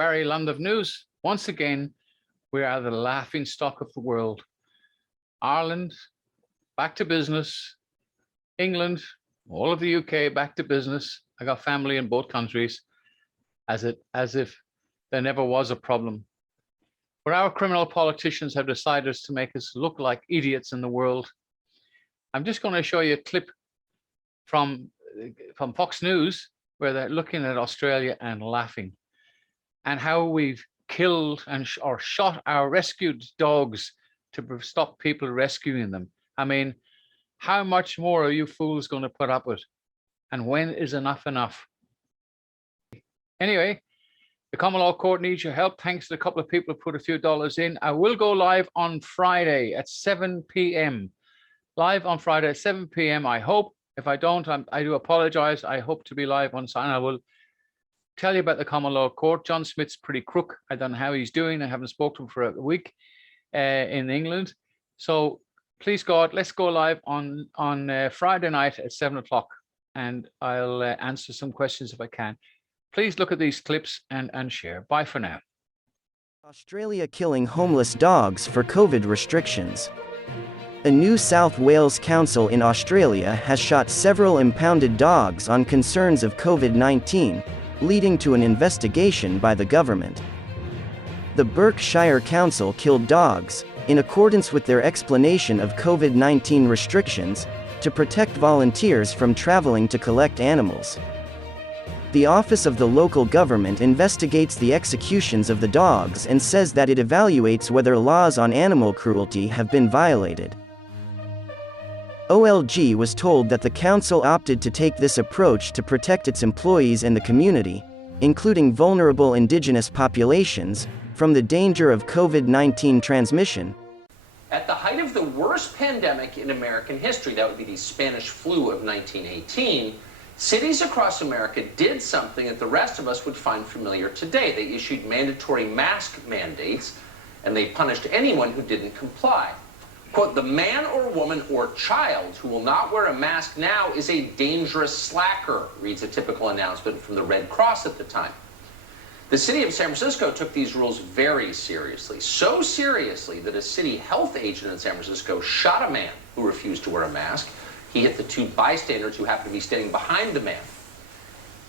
Barry, Land of News. Once again, we are the laughing stock of the world. Ireland, back to business. England, all of the UK, back to business. I got family in both countries, as if there never was a problem. But our criminal politicians have decided to make us look like idiots in the world. I'm just going to show you a clip from Fox News where they're looking at Australia and laughing, and how we've killed or shot our rescued dogs to stop people rescuing them. I mean, how much more are you fools going to put up with? And when is enough enough? Anyway, the Common Law Court needs your help. Thanks to a couple of people who put a few dollars in. I will go live on Friday at 7 p.m. Live on Friday at 7 p.m. I hope. If I don't, I do apologize. I hope to be live on Sunday. I will tell you about the Common Law Court. John Smith's pretty crook. I don't know how he's doing. I haven't spoken to him for a week in England. So please God, let's go live on Friday night at 7 o'clock, and I'll answer some questions if I can. Please look at these clips and share. Bye for now. Australia killing homeless dogs for COVID restrictions. A New South Wales council in Australia has shot several impounded dogs on concerns of COVID-19, leading to an investigation by the government. The Berkshire Council killed dogs, in accordance with their explanation of COVID-19 restrictions, to protect volunteers from traveling to collect animals. The Office of the Local Government investigates the executions of the dogs and says that it evaluates whether laws on animal cruelty have been violated. OLG was told that the council opted to take this approach to protect its employees and the community, including vulnerable Indigenous populations, from the danger of COVID-19 transmission. At the height of the worst pandemic in American history, that would be the Spanish flu of 1918, cities across America did something that the rest of us would find familiar today. They issued mandatory mask mandates, and they punished anyone who didn't comply. Quote, "The man or woman or child who will not wear a mask now is a dangerous slacker," reads a typical announcement from the Red Cross at the time. The city of San Francisco took these rules very seriously, so seriously that a city health agent in San Francisco shot a man who refused to wear a mask. He hit the two bystanders who happened to be standing behind the man.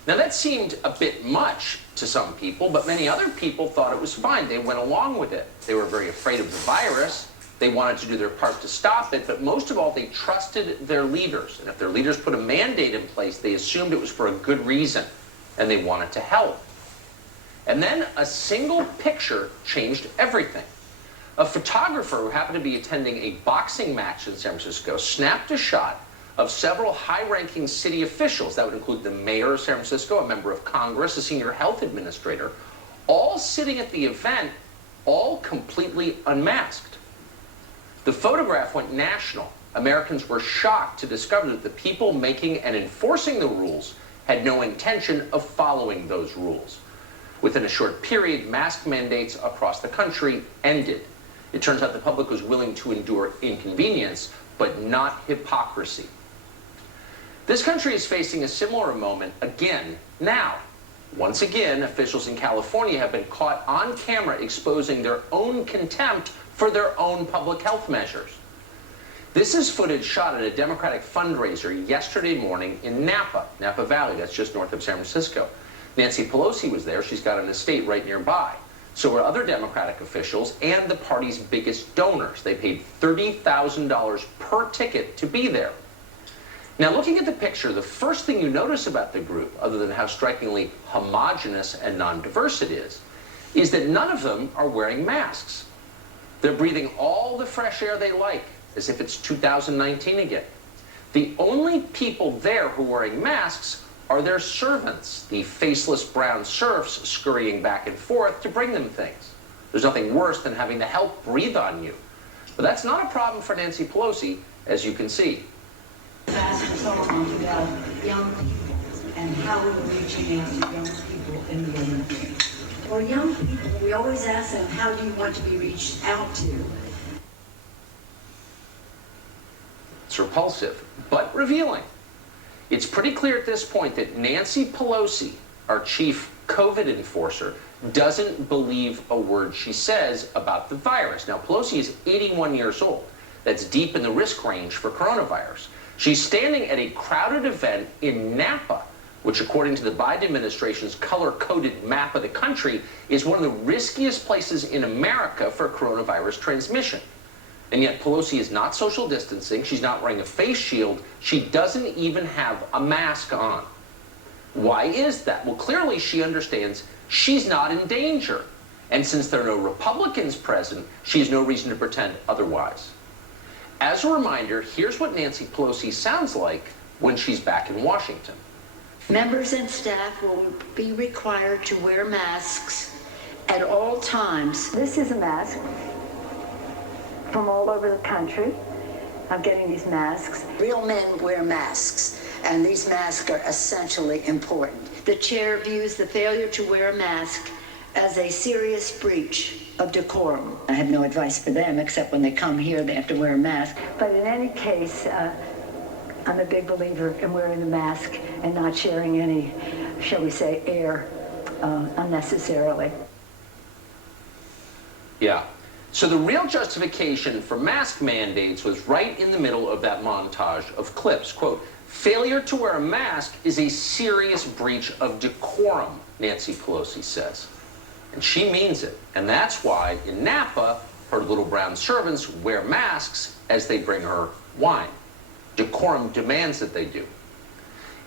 Now that seemed a bit much to some people, but many other people thought it was fine. They went along with it. They were very afraid of the virus. They wanted to do their part to stop it, but most of all, they trusted their leaders. And if their leaders put a mandate in place, they assumed it was for a good reason, and they wanted to help. And then a single picture changed everything. A photographer who happened to be attending a boxing match in San Francisco snapped a shot of several high-ranking city officials. That would include the mayor of San Francisco, a member of Congress, a senior health administrator, all sitting at the event, all completely unmasked. The photograph went national. Americans were shocked to discover that the people making and enforcing the rules had no intention of following those rules. Within a short period, mask mandates across the country ended. It turns out the public was willing to endure inconvenience, but not hypocrisy. This country is facing a similar moment again now. Once again, officials in California have been caught on camera exposing their own contempt for their own public health measures. This is footage shot at a Democratic fundraiser yesterday morning in Napa Valley, that's just north of San Francisco. Nancy Pelosi was there. She's got an estate right nearby. So were other Democratic officials and the party's biggest donors. They paid $30,000 per ticket to be there. Now, looking at the picture, the first thing you notice about the group, other than how strikingly homogenous and non-diverse it is that none of them are wearing masks. They're breathing all the fresh air they like, as if it's 2019 again. The only people there who are wearing masks are their servants, the faceless brown serfs scurrying back and forth to bring them things. There's nothing worse than having to help breathe on you. But that's not a problem for Nancy Pelosi, as you can see. Ask someone about young people and how we're reaching out to young people in the Olympics. For young people, we always ask them, how do you want to be reached out to? It's repulsive, but revealing. It's pretty clear at this point that Nancy Pelosi, our chief COVID enforcer, doesn't believe a word she says about the virus. Now, Pelosi is 81 years old. That's deep in the risk range for coronavirus. She's standing at a crowded event in Napa, which, according to the Biden administration's color-coded map of the country, is one of the riskiest places in America for coronavirus transmission. And yet Pelosi is not social distancing. She's not wearing a face shield. She doesn't even have a mask on. Why is that? Well, clearly she understands she's not in danger. And since there are no Republicans present, she has no reason to pretend otherwise. As a reminder, here's what Nancy Pelosi sounds like when she's back in Washington. Members and staff will be required to wear masks at all times. This is a mask from all over the country. I'm getting these masks. Real men wear masks, and these masks are essentially important. The chair views the failure to wear a mask as a serious breach of decorum. I have no advice for them, except when they come here, they have to wear a mask. But in any case, I'm a big believer in wearing the mask and not sharing any, shall we say, air unnecessarily. Yeah. So the real justification for mask mandates was right in the middle of that montage of clips. Quote, failure to wear a mask is a serious breach of decorum, Nancy Pelosi says. And she means it. And that's why in Napa, her little brown servants wear masks as they bring her wine. Decorum demands that they do.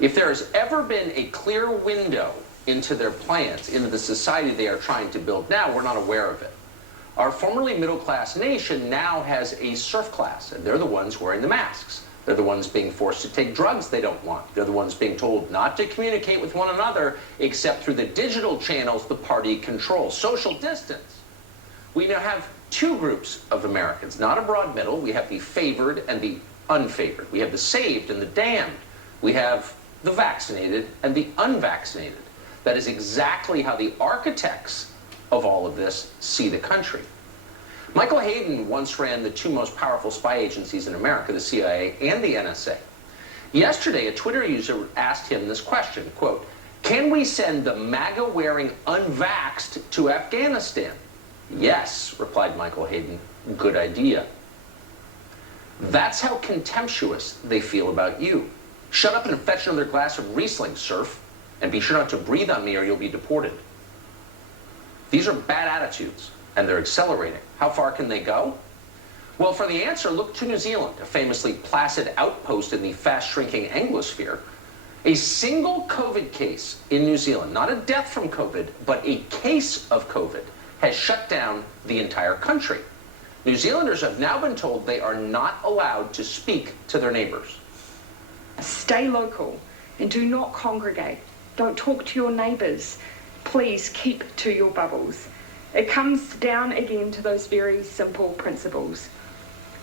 If there has ever been a clear window into their plans, into the society they are trying to build now, we're not aware of it. Our formerly middle-class nation now has a serf class, and they're the ones wearing the masks. They're the ones being forced to take drugs they don't want. They're the ones being told not to communicate with one another except through the digital channels the party controls. Social distance. We now have two groups of Americans, not a broad middle. We have the favored and the unfavored. We have the saved and the damned. We have the vaccinated and the unvaccinated. That is exactly how the architects of all of this see the country. Michael Hayden once ran the two most powerful spy agencies in America, the CIA and the NSA. Yesterday, a Twitter user asked him this question, quote, can we send the MAGA-wearing unvaxxed to Afghanistan? Yes, replied Michael Hayden, good idea. That's how contemptuous they feel about you. Shut up and fetch another glass of Riesling, serf, and be sure not to breathe on me or you'll be deported. These are bad attitudes, and they're accelerating. How far can they go? Well, for the answer, look to New Zealand, a famously placid outpost in the fast-shrinking Anglosphere. A single COVID case in New Zealand, not a death from COVID, but a case of COVID, has shut down the entire country. New Zealanders have now been told they are not allowed to speak to their neighbors. Stay local and do not congregate. Don't talk to your neighbours. Please keep to your bubbles. It comes down again to those very simple principles.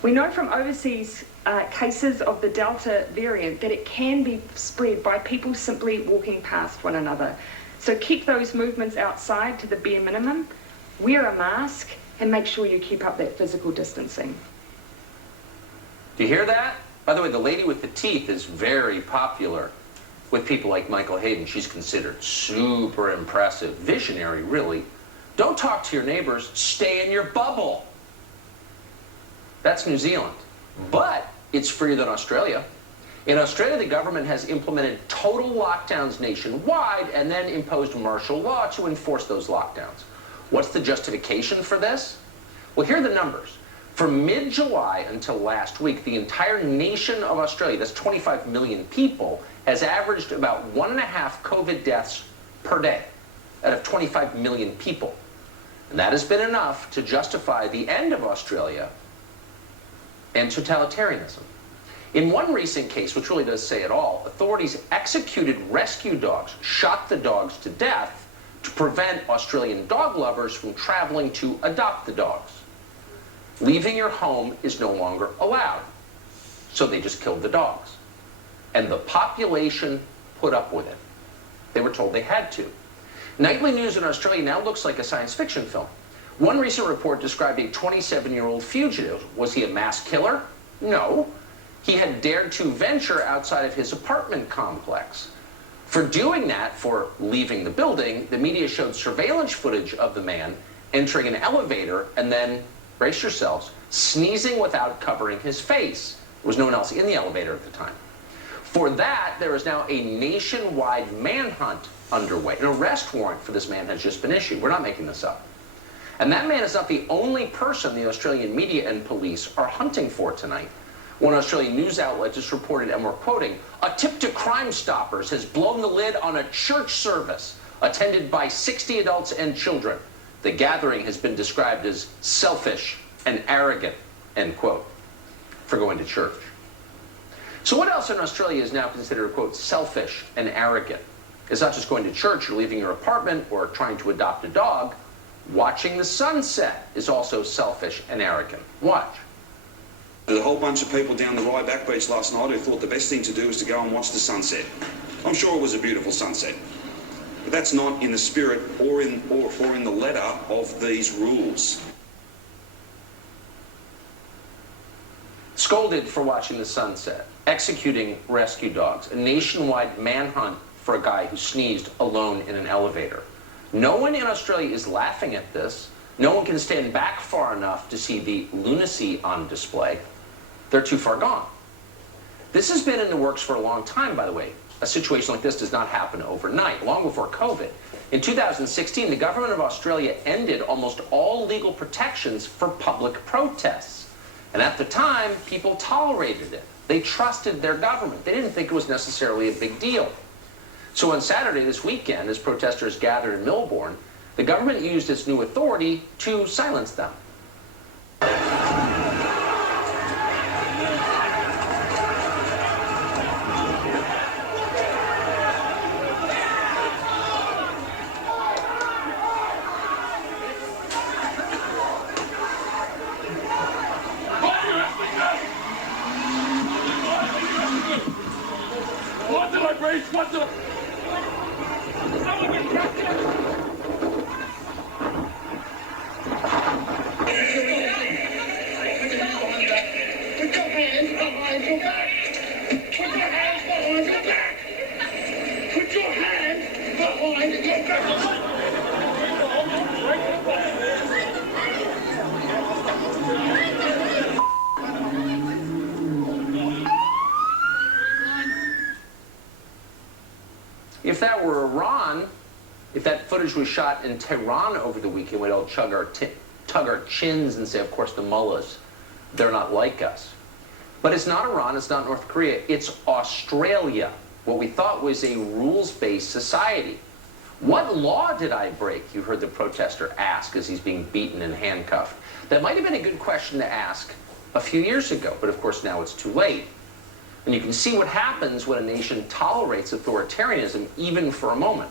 We know from overseas cases of the Delta variant that it can be spread by people simply walking past one another. So keep those movements outside to the bare minimum, wear a mask, and make sure you keep up that physical distancing. Do you hear that? By the way, the lady with the teeth is very popular with people like Michael Hayden. She's considered super impressive, visionary, really. Don't talk to your neighbors, stay in your bubble. That's New Zealand. But it's freer than Australia. In Australia, the government has implemented total lockdowns nationwide and then imposed martial law to enforce those lockdowns. What's the justification for this? Well, here are the numbers. From mid-July until last week, the entire nation of Australia, that's 25 million people, has averaged about 1.5 COVID deaths per day out of 25 million people. And that has been enough to justify the end of Australia and totalitarianism. In one recent case, which really does say it all, authorities executed rescue dogs, shot the dogs to death to prevent Australian dog lovers from traveling to adopt the dogs. Leaving your home is no longer allowed. So they just killed the dogs. And the population put up with it. They were told they had to. Nightly news in Australia now looks like a science fiction film. One recent report described a 27-year-old fugitive. Was he a mass killer? No. He had dared to venture outside of his apartment complex. For doing that, for leaving the building, the media showed surveillance footage of the man entering an elevator and then, brace yourselves, sneezing without covering his face. There was no one else in the elevator at the time. For that, there is now a nationwide manhunt underway. An arrest warrant for this man has just been issued. We're not making this up. And that man is not the only person the Australian media and police are hunting for tonight. One Australian news outlet just reported, and we're quoting, "A tip to Crime Stoppers has blown the lid on a church service attended by 60 adults and children. The gathering has been described as selfish and arrogant," end quote, for going to church. So what else in Australia is now considered, quote, selfish and arrogant? It's not just going to church or leaving your apartment or trying to adopt a dog. Watching the sunset is also selfish and arrogant. Watch. There's a whole bunch of people down the Ryback Beach last night who thought the best thing to do was to go and watch the sunset. I'm sure it was a beautiful sunset. But that's not in the spirit or in the letter of these rules. Scolded for watching the sunset, executing rescue dogs, a nationwide manhunt for a guy who sneezed alone in an elevator. No one in Australia is laughing at this. No one can stand back far enough to see the lunacy on display. They're too far gone. This has been in the works for a long time, by the way. A situation like this does not happen overnight, long before COVID. In 2016, the government of Australia ended almost all legal protections for public protests. And at the time, people tolerated it. They trusted their government. They didn't think it was necessarily a big deal. So on Saturday this weekend, as protesters gathered in Melbourne, the government used its new authority to silence them. What did I breathe? What did I... Put your hands behind your back. Put your hands behind your back. Put your hands behind your back. If that were Iran, if that footage was shot in Tehran over the weekend, we'd all tug our chins and say, of course, the mullahs, they're not like us. But it's not Iran, it's not North Korea, it's Australia, what we thought was a rules-based society. What law did I break? You heard the protester ask as he's being beaten and handcuffed. That might have been a good question to ask a few years ago, but of course now it's too late. And you can see what happens when a nation tolerates authoritarianism, even for a moment.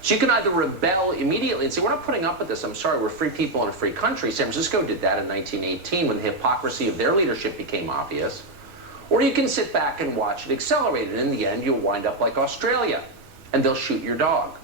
So you can either rebel immediately and say, we're not putting up with this, I'm sorry, we're free people in a free country. San Francisco did that in 1918 when the hypocrisy of their leadership became obvious. Or you can sit back and watch it accelerate, and in the end, you'll wind up like Australia, and they'll shoot your dog.